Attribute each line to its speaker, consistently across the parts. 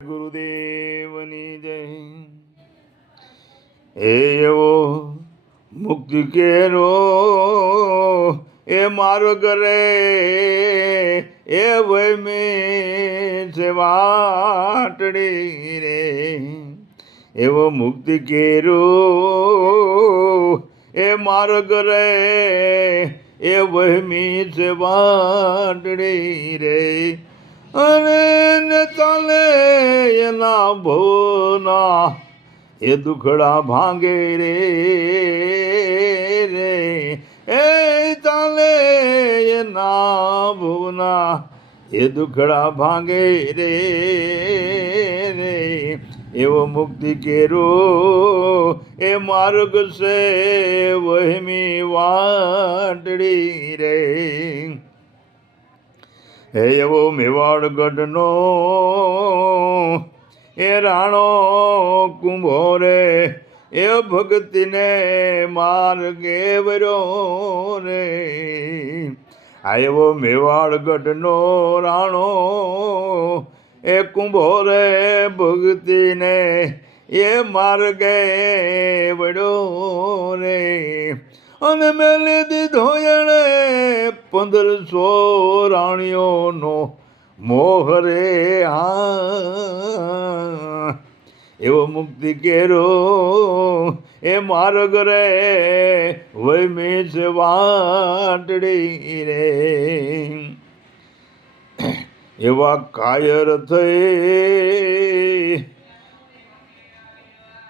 Speaker 1: ગુરુદેવની જય. એ એવો મુક્તિ કેરો, એ મારો કરે એ ભય મે વાટડી રે. એવો મુક્તિ કેરો, એ મારો કરે એ વહેમી છે વાટડી રે. અને ચાલે એના ભોના એ દુખડા ભાંગે રે રે. એ ચાલે એના ભોના એ દુખડા ભાંગે રે રે. એવો મુક્તિ કેરો, એ માર્ગ છે વહેમી વાટડી રે. હે એવો મેવાડગઢનો એ રાણો કુંભો રે, એ ભક્તિને માર્ગે વર્યો રે. આ એવો મેવાડગઢનો રાણો, એ કુંભો રે, ભક્તિને એ માર્ગે વડો રે. અને મેલે દીધો એણે પંદરસો રાણીઓનો મોહરે આ. એવો મુક્તિ કેરો એ માર્ગ રે વૈમી છે વાટડી રે. એવા કાયર થઈ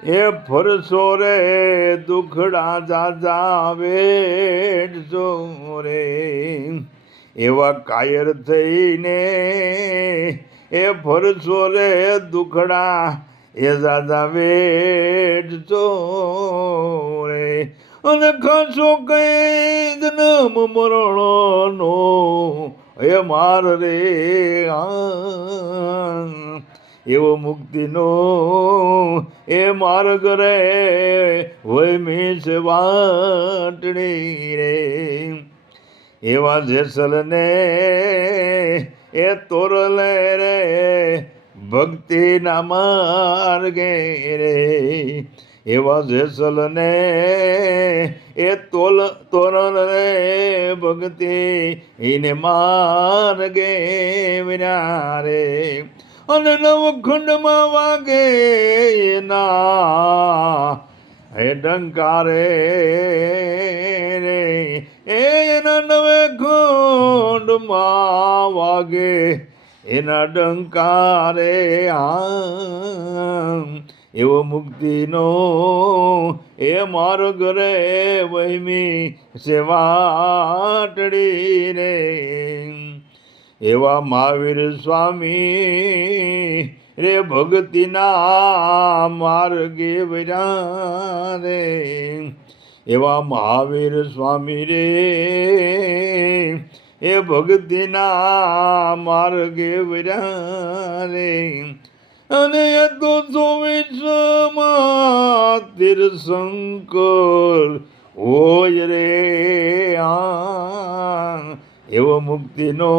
Speaker 1: એ ફરસો રે, દુખડા જાજા વેઠસો રે. એવા કાયર થઈને એ ફરસો રે, દુખડા એ જાજા વેઠસો રે. અને ખાસો કઈ જન્મ મરણનો એ માર રે આ એવો મુક્તિનો એ માર્ગ રે, હોય મીસ વાટણી રે. એવા જેસલને એ તોરલે રે, ભક્તિના માર્ગે રે. એવા જેસલને એ તોલ, તોરલ રે ભક્તિ, એને માર્ગે વિના રે. અને નવખંડમાં વાગે એના. હે ડંકારે રે એના નવે ખંડમાં વાગે એના ડંકારે આ એવો મુક્તિનો એ માર્ગ રે વહીમી સેવાટડી રે. એવા મહાવીર સ્વામી રે ભક્તિના માર્ગે વર્યા રે. એવા મહાવીર સ્વામી રે એ ભક્તિના માર્ગે વર્યા રે. અને તો ચોવીસમાં તીર્થંકર હોય રે આ એવો મુક્તિનો,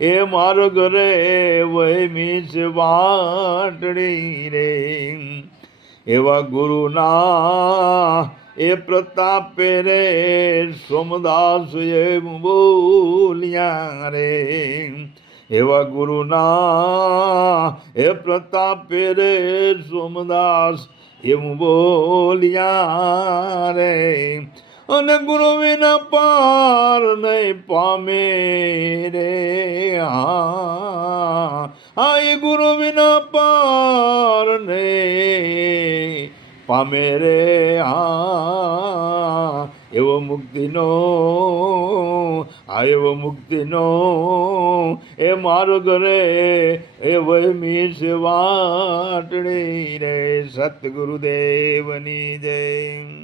Speaker 1: એ માર્ગ રે વૈમીશ વાટડી રે. એવા ગુરુના એ પ્રતાપે રે, સોમદાસ એમ બોલ્યા રે. એવા ગુરુના એ પ્રતાપે રે, સોમદાસ એમ બોલ્યા રે. અને ગુરુ વિના પાર નહીં પામે રે. હા આ એ ગુરુ વિના પાર નહીં પામે રે. હા, એવો મુક્તિનો આ એવો મુક્તિનો, એ માર્ગ રે, એ વૈમી છે વાટણી રે. સતગુરુદેવની જય.